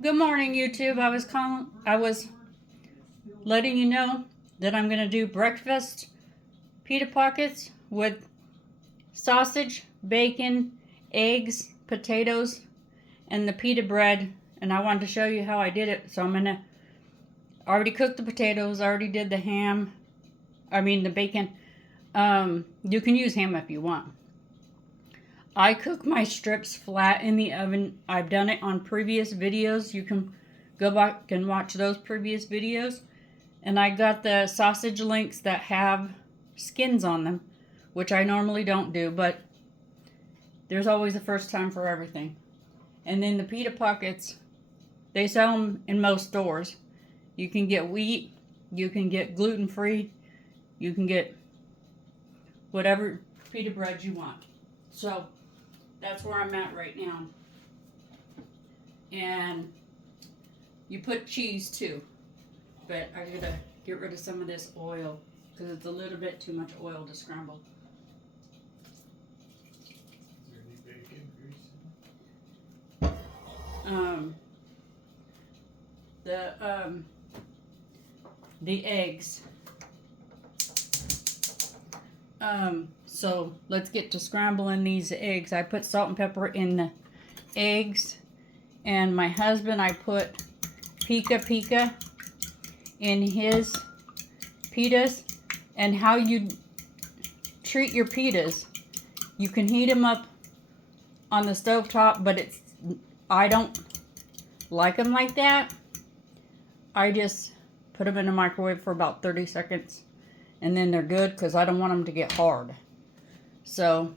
Good morning, YouTube. I was letting you know that I'm gonna do breakfast pita pockets with sausage, bacon, eggs, potatoes, and the pita bread. And I wanted to show you how I did it. So I'm gonna already cooked the potatoes, already did the ham. I mean the bacon. You can use ham if you want. I cook my strips flat in the oven. I've done it on previous videos. You can go back and watch those previous videos. And I got the sausage links that have skins on them, which I normally don't do, but there's always a first time for everything. And then the pita pockets, they sell them in most stores. You can get wheat, you can get gluten-free, you can get whatever pita bread you want. So that's where I'm at right now. And you put cheese too, but I gotta get rid of some of this oil because it's a little bit too much oil to scramble. Is there any bacon grease? The eggs. So let's get to scrambling these eggs. I put salt and pepper in the eggs, and my husband, I put pica in his pitas. And how you treat your pitas, you can heat them up on the stove top, but I don't like them like that. I just put them in the microwave for about 30 seconds, and then they're good because I don't want them to get hard. So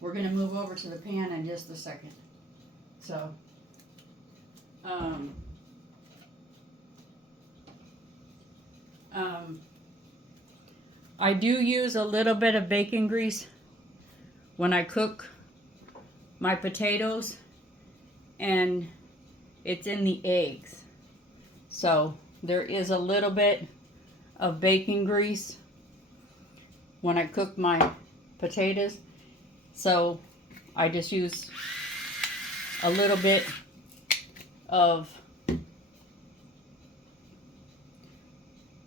we're gonna move over to the pan in just a second. So I do use a little bit of bacon grease when I cook my potatoes, and it's in the eggs. So there is a little bit of bacon grease when I cook my potatoes. So I just use a little bit of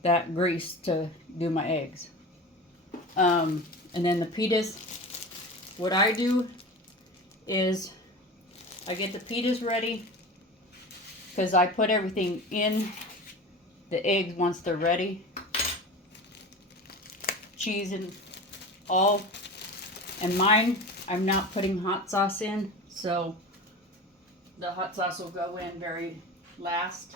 that grease to do my eggs. And then the pitas, what I do is I get the pitas ready because I put everything in the eggs once they're ready. Cheese and all. And mine, I'm not putting hot sauce in, so the hot sauce will go in very last.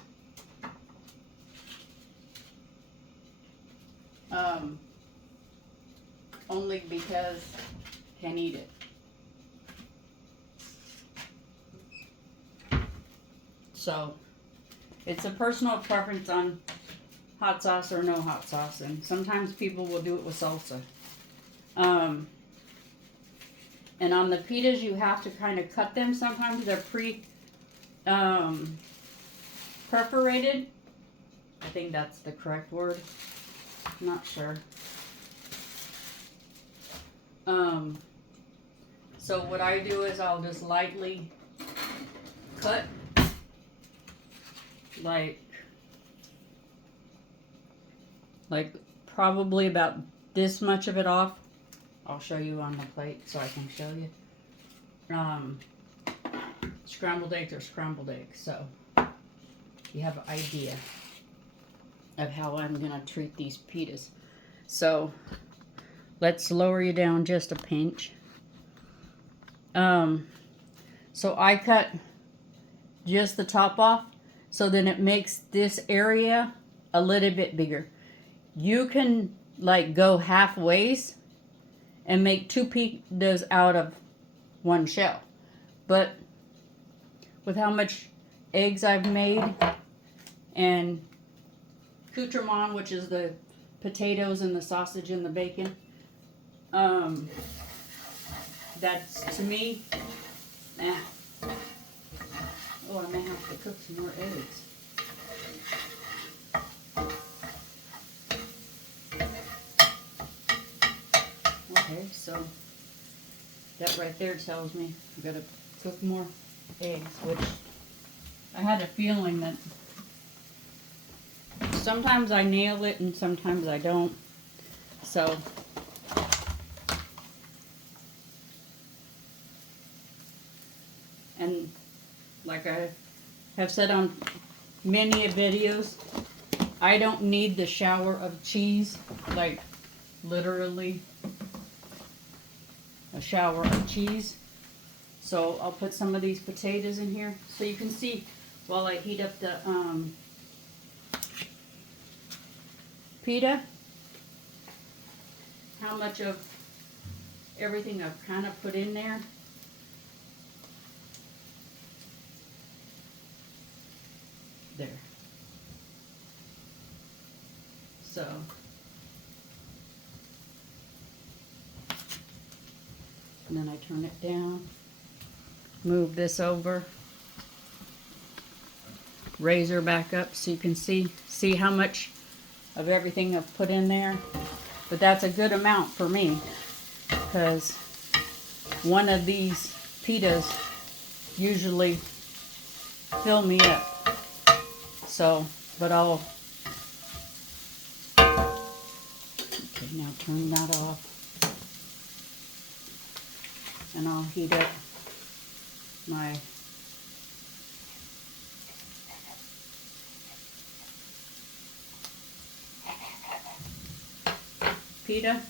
Only because I can eat it. So it's a personal preference on hot sauce or no hot sauce, and sometimes people will do it with salsa. And on the pitas, you have to kind of cut them. Sometimes they're perforated. I think that's the correct word. I'm not sure. So what I do is I'll just lightly cut, like probably about this much of it off. I'll show you on the plate so I can show you. Scrambled eggs are scrambled eggs, so you have an idea of how I'm gonna treat these pitas. So let's lower you down just a pinch. So I cut just the top off, so then it makes this area a little bit bigger. You can like go halfways and make two pitas out of one shell. But with how much eggs I've made and accoutrement, which is the potatoes and the sausage and the bacon, that's, to me, oh, I may have to cook some more eggs. Okay, so that right there tells me I've got to cook more eggs, which I had a feeling that sometimes I nail it and sometimes I don't. So and like I have said on many videos, I don't need the shower of cheese, like literally a shower of cheese. So I'll put some of these potatoes in here so you can see while I heat up the pita how much of everything I've kind of put in there. There. So and then I turn it down, move this over, raise her back up so you can see how much of everything I've put in there. But that's a good amount for me because one of these pitas usually fill me up. So, but I'll, okay, now turn that off. And I'll heat up my pita.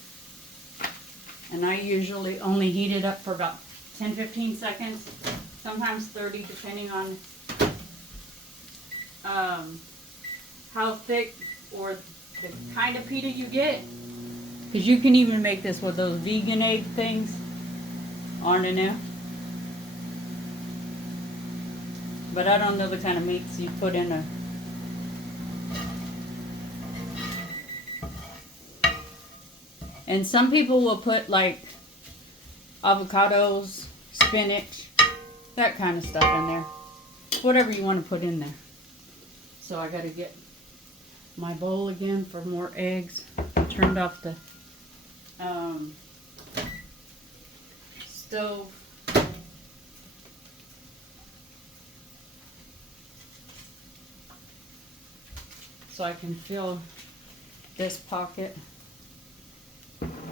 And I usually only heat it up for about 10-15 seconds, sometimes 30, depending on how thick or the kind of pita you get. Because you can even make this with those vegan egg things. On in there. But I don't know the kind of meats you put in a. And some people will put like avocados, spinach, that kind of stuff in there. Whatever you want to put in there. So I got to get my bowl again for more eggs. I turned off the stove. So I can fill this pocket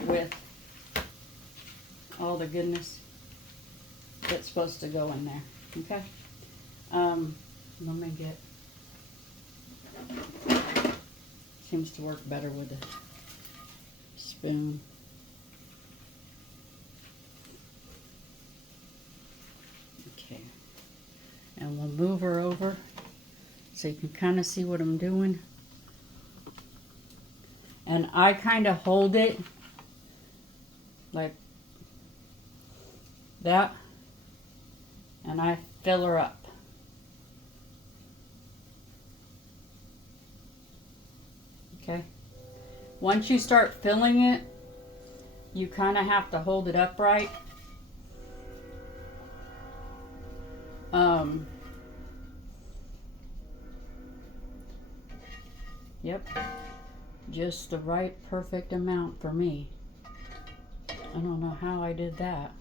with all the goodness that's supposed to go in there. Okay? Let me get, seems to work better with a spoon. Okay. And we'll move her over so you can kind of see what I'm doing. And I kind of hold it like that, and I fill her up. Okay. Once you start filling it, you kind of have to hold it upright. Yep. Just the right perfect amount for me. I don't know how I did that,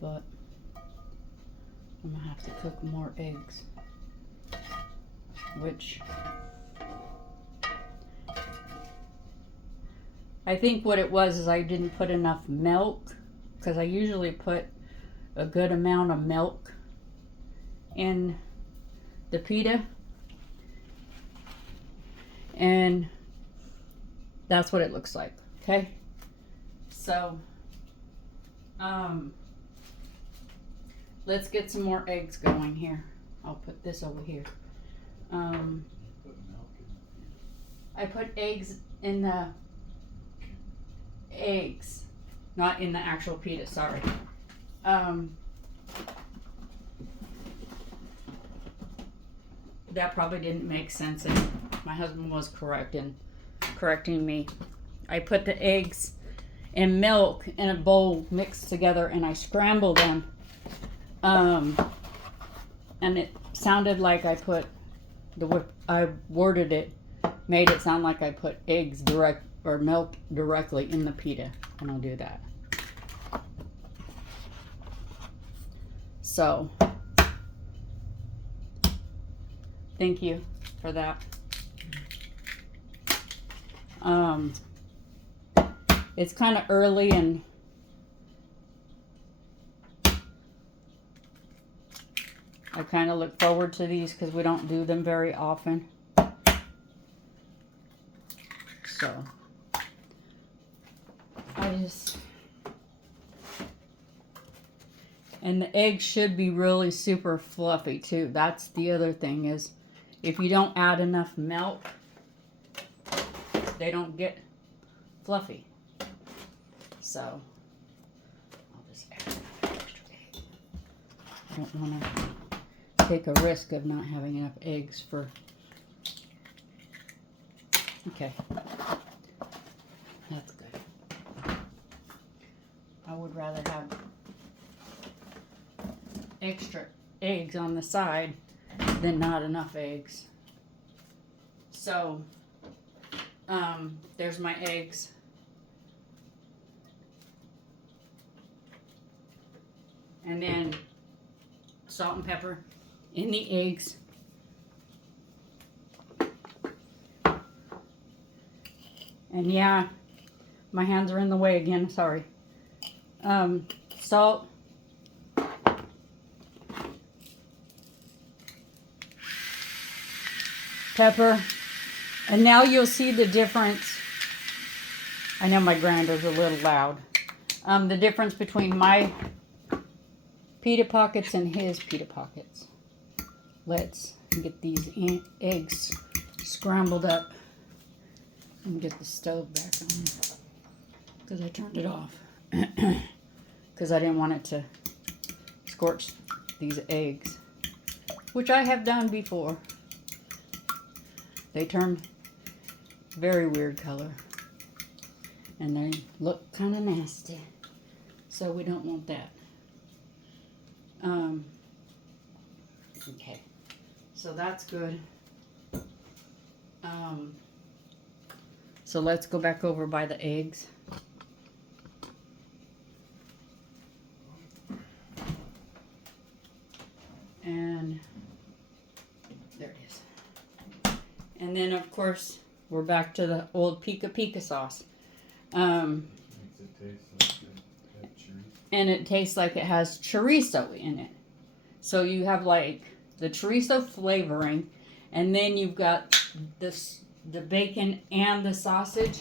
but I'm gonna have to cook more eggs, which I think what it was is I didn't put enough milk, because I usually put a good amount of milk in the pita, and that's what it looks like. Okay, so let's get some more eggs going here. I'll put this over here. I put eggs in the eggs, not in the actual pita, sorry. That probably didn't make sense, and my husband was correcting me. I put the eggs and milk in a bowl mixed together, and I scrambled them. And it sounded like I put I worded it, made it sound like I put eggs or milk directly in the pita, and I'll do that. So Thank you for that. It's kind of early and I kind of look forward to these because we don't do them very often. So and the eggs should be really super fluffy too. That's the other thing is if you don't add enough milk, they don't get fluffy. So I'll just add an extra egg. I don't want to take a risk of not having enough eggs for. Okay, that's good. I would rather have extra eggs on the side than not enough eggs. So there's my eggs. And then salt and pepper in the eggs. And yeah, my hands are in the way again, sorry. Salt. Pepper. And now you'll see the difference. I know my grinder's a little loud. The difference between my pita pockets and his pita pockets. Let's get these eggs scrambled up and get the stove back on because I turned it off because I didn't want it to scorch these eggs, which I have done before. They turn very weird color and they look kind of nasty, so we don't want that. Okay, so that's good. So let's go back over by the eggs. And there it is. And then of course we're back to the old Pika sauce. And it tastes like it has chorizo in it. So you have like the chorizo flavoring, and then you've got the bacon and the sausage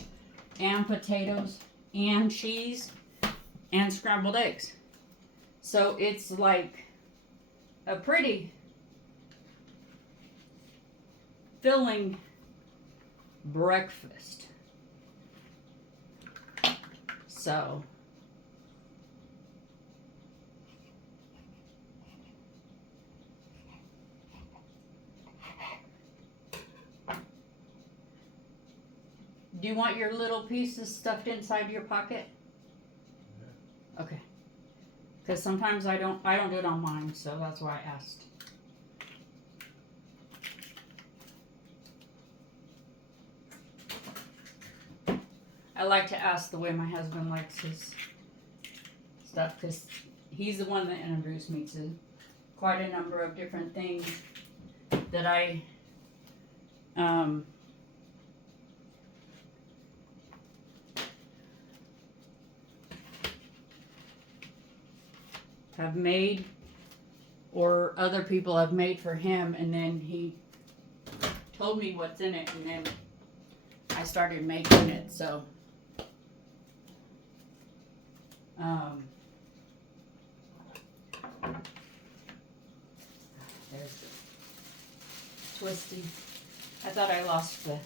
and potatoes and cheese and scrambled eggs. So it's like a pretty filling breakfast. So do you want your little pieces stuffed inside your pocket? Yeah. Okay. Because sometimes I don't do it on mine, so that's why I asked. I like to ask the way my husband likes his stuff because he's the one that introduced me to quite a number of different things that I have made or other people have made for him, and then he told me what's in it, and then I started making it. So there's Twisty. I thought I lost the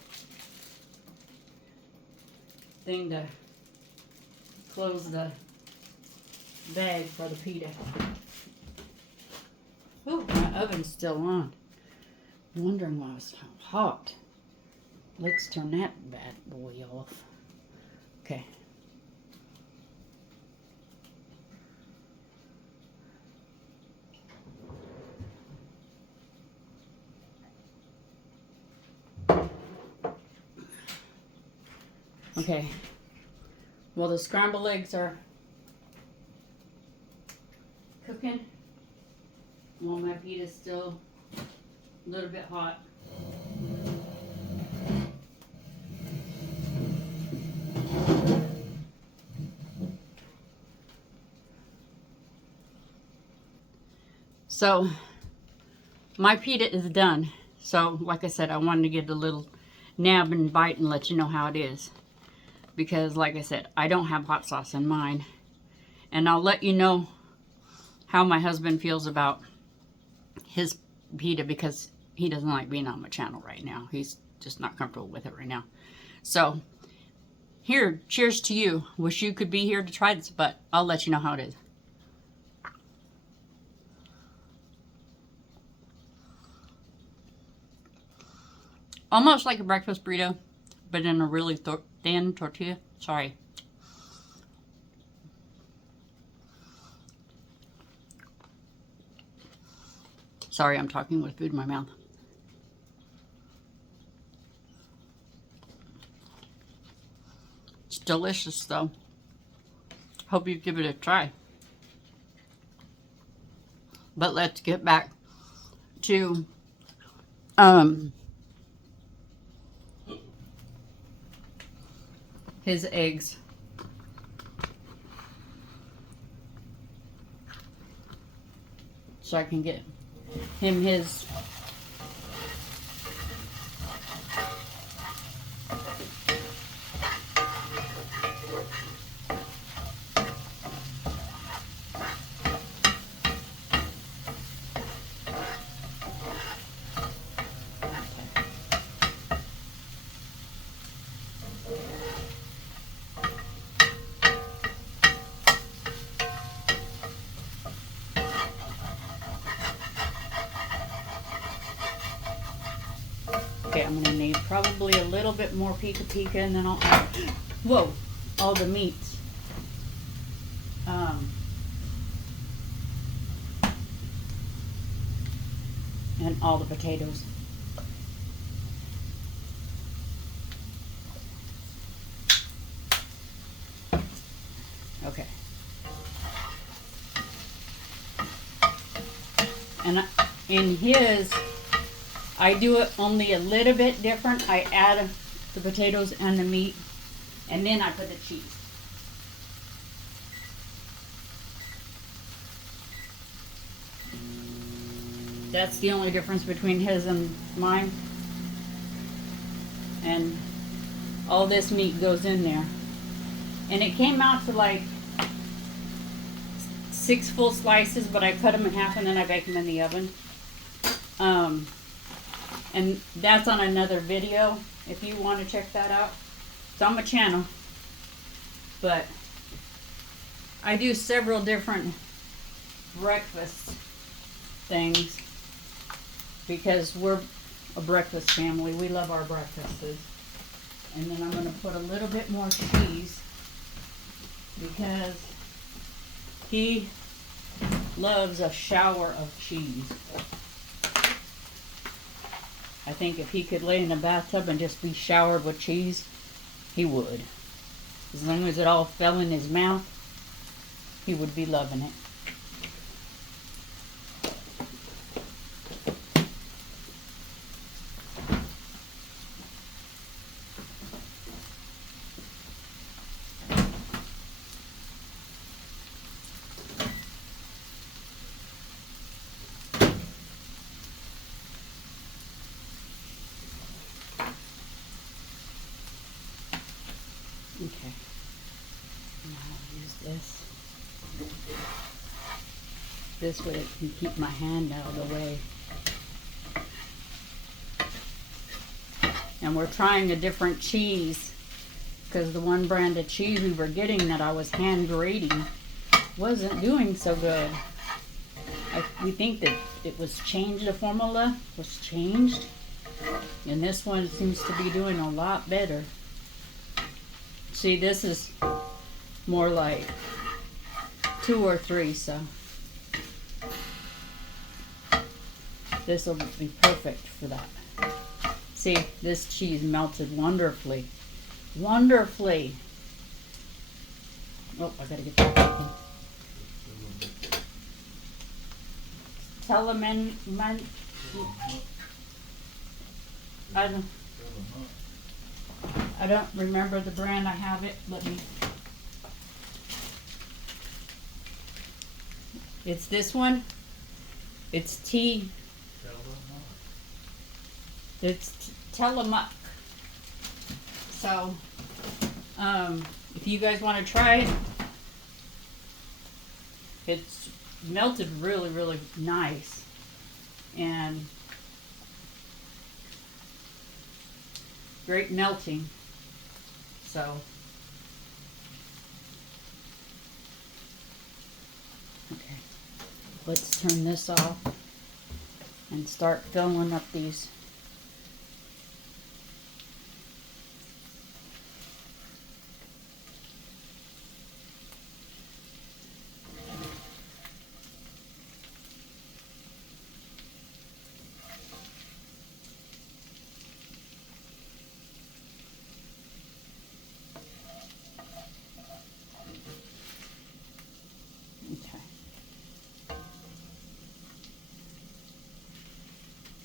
thing to close the bag for the pita. Oh, my oven's still on. I'm wondering why it's so hot. Let's turn that bad boy off. Okay. Okay. Well, the scrambled eggs are cooking. Well, my pita's still A little bit hot. So my pita is done. So like I said, I wanted to get a little nab and bite and let you know how it is. Because like I said, I don't have hot sauce in mine. And I'll let you know how my husband feels about his pita, because he doesn't like being on my channel right now. He's just not comfortable with it right now. So here, cheers to you. Wish you could be here to try this, but I'll let you know how it is. Almost like a breakfast burrito, but in a really thin tortilla. Sorry. Sorry, I'm talking with food in my mouth. It's delicious, though. Hope you give it a try. But let's get back to his eggs. So I can get him his Okay, I'm gonna need probably a little bit more Pita, and then I'll add, whoa, all the meats. And all the potatoes. Okay. And in his, I do it only a little bit different. I add the potatoes and the meat, and then I put the cheese. That's the only difference between his and mine. And all this meat goes in there. And it came out to like 6 full slices, but I cut them in half and then I bake them in the oven. And that's on another video if you want to check that out. It's on my channel. But I do several different breakfast things because we're a breakfast family. We love our breakfasts. And then I'm going to put a little bit more cheese because he loves a shower of cheese. I think if he could lay in a bathtub and just be showered with cheese, he would. As long as it all fell in his mouth, he would be loving it. Okay, now I'll use this. This way I can keep my hand out of the way. And we're trying a different cheese because the one brand of cheese we were getting that I was hand grating wasn't doing so good. We think that it was changed, the formula was changed. And this one seems to be doing a lot better. See, this is more like 2 or 3, so this will be perfect for that. See, this cheese melted wonderfully. Wonderfully. Oh, I gotta get that back in. I don't remember the brand. I have it. Let me. It's this one. It's tea. It's Tillamook. So, if you guys want to try it, it's melted really, really nice. And great melting. So, okay. Let's turn this off and start filling up these.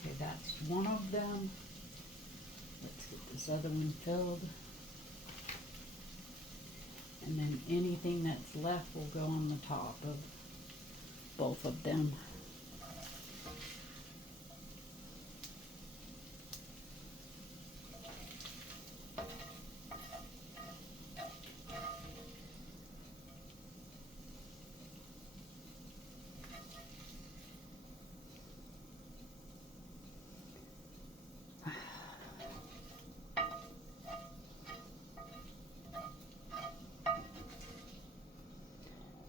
Okay, that's one of them. Let's get this other one filled. And then anything that's left will go on the top of both of them.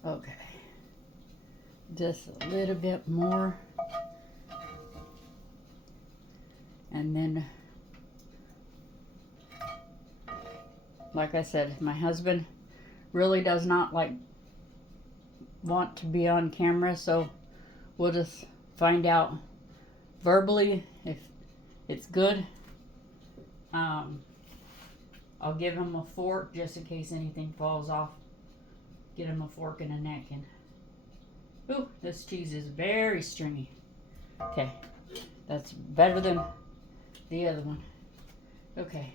Okay, just a little bit more, and then, like I said, my husband really does not want to be on camera, so we'll just find out verbally if it's good. I'll give him a fork just in case anything falls off. Get him a fork and a napkin. Ooh, this cheese is very stringy. Okay, that's better than the other one. Okay,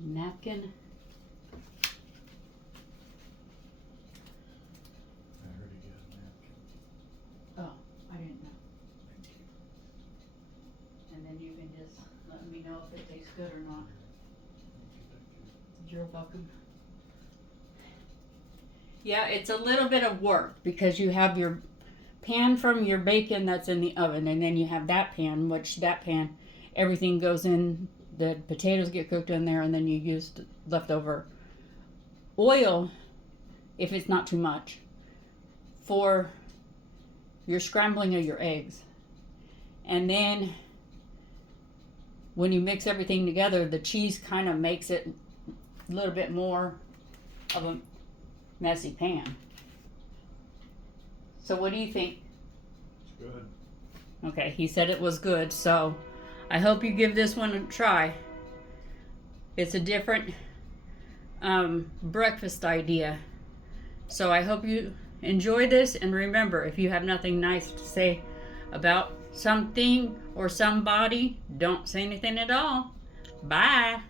napkin. I heard he got a napkin. Oh, I didn't know. Thank you. And then you can just let me know if it tastes good or not. Thank you. You're welcome. Yeah, it's a little bit of work because you have your pan from your bacon that's in the oven, and then you have that pan, everything goes in, the potatoes get cooked in there, and then you use leftover oil, if it's not too much, for your scrambling of your eggs. And then when you mix everything together, the cheese kind of makes it a little bit more of a messy pan. So what do you think? It's good. Okay, he said it was good, so I hope you give this one a try. It's a different breakfast idea. So I hope you enjoy this, and remember, if you have nothing nice to say about something or somebody, don't say anything at all. Bye.